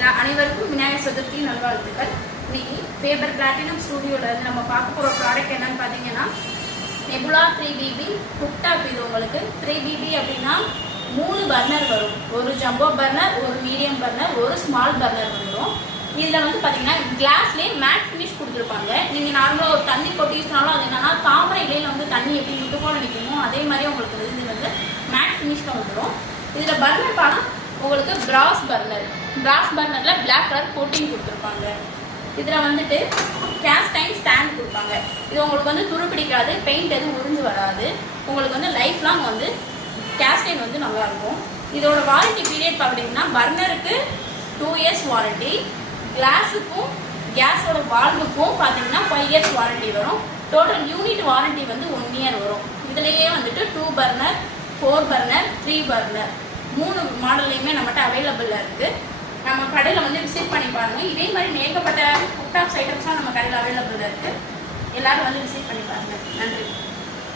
அனைவருக்கும் விநாயகர் சதுர்த்தி நல்வாழ்த்துக்கள். இன்னைக்கு ஃபேபர் பிளாட்டினம் ஸ்டுடியோல இருந்து நம்ம பார்க்க போற ப்ராடக்ட் என்னன்னு பாத்தீங்கன்னா நெபுலா 3BB குக்டாப். இது உங்களுக்கு 3BB அப்படின்னா 3 பர்னர் வரும். ஒரு ஜம்போ பர்னர், ஒரு மீடியம் பர்னர், ஒரு ஸ்மால் பர்னர் வந்துடும். இதுல வந்து பாத்தீங்கன்னா கிளாஸ்லயே மேட் ஃபினிஷ் கொடுத்துருப்பாங்க. நீங்க நார்மலா ஒரு தண்ணி கொட்டி யூஸ்னாலும் அது என்னன்னா தாமரை இலையில வந்து தண்ணி எப்படி விட்டு போல நிற்குமோ அதே மாதிரி உங்களுக்கு இது வந்து மேட் ஃபினிஷ்ல வந்துடும். இதுல பர்னர் பானா உங்களுக்கு பிராஸ் பர்னர்ல பிளாக் கலர் கோட்டிங் கொடுத்துருப்பாங்க. இதுல வந்துட்டு கேஸ்ட் டைம் ஸ்டாண்ட் கொடுப்பாங்க. இது உங்களுக்கு வந்து துரு பிடிக்காது, பெயிண்ட் எதுவும் உறிஞ்சு வராது. உங்களுக்கு வந்து லைஃப் லாங் வந்து கேஸ்ட் டைம் வந்து நல்லா இருக்கும். இதோட வாரண்டி பீரியட் பார்த்தீங்கன்னா பர்னருக்கு 2 இயர்ஸ் வாரண்டி, கிளாஸுக்கும் கேஸோட வால்வுக்கும் பார்த்தீங்கன்னா 5 இயர்ஸ் வாரண்டி வரும். டோட்டல் யூனிட் வாரண்டி வந்து 1 இயர் வரும். இதுலேயே வந்துட்டு 2 பர்னர், 4 பர்னர், 3 பர்னர் 3 மாடல்லையுமே நம்மகிட்ட அவைலபிளாக இருக்குது. நம்ம கடையில் வந்து விசிட் பண்ணி பாருங்கள். இதே மாதிரி ஏகப்பட்ட குக்டாப்ஸ் ஐட்டம்ஸ்லாம் நம்ம கடையில் அவைலபிளாக இருக்குது. எல்லோரும் வந்து விசிட் பண்ணி பாருங்கள். நன்றி.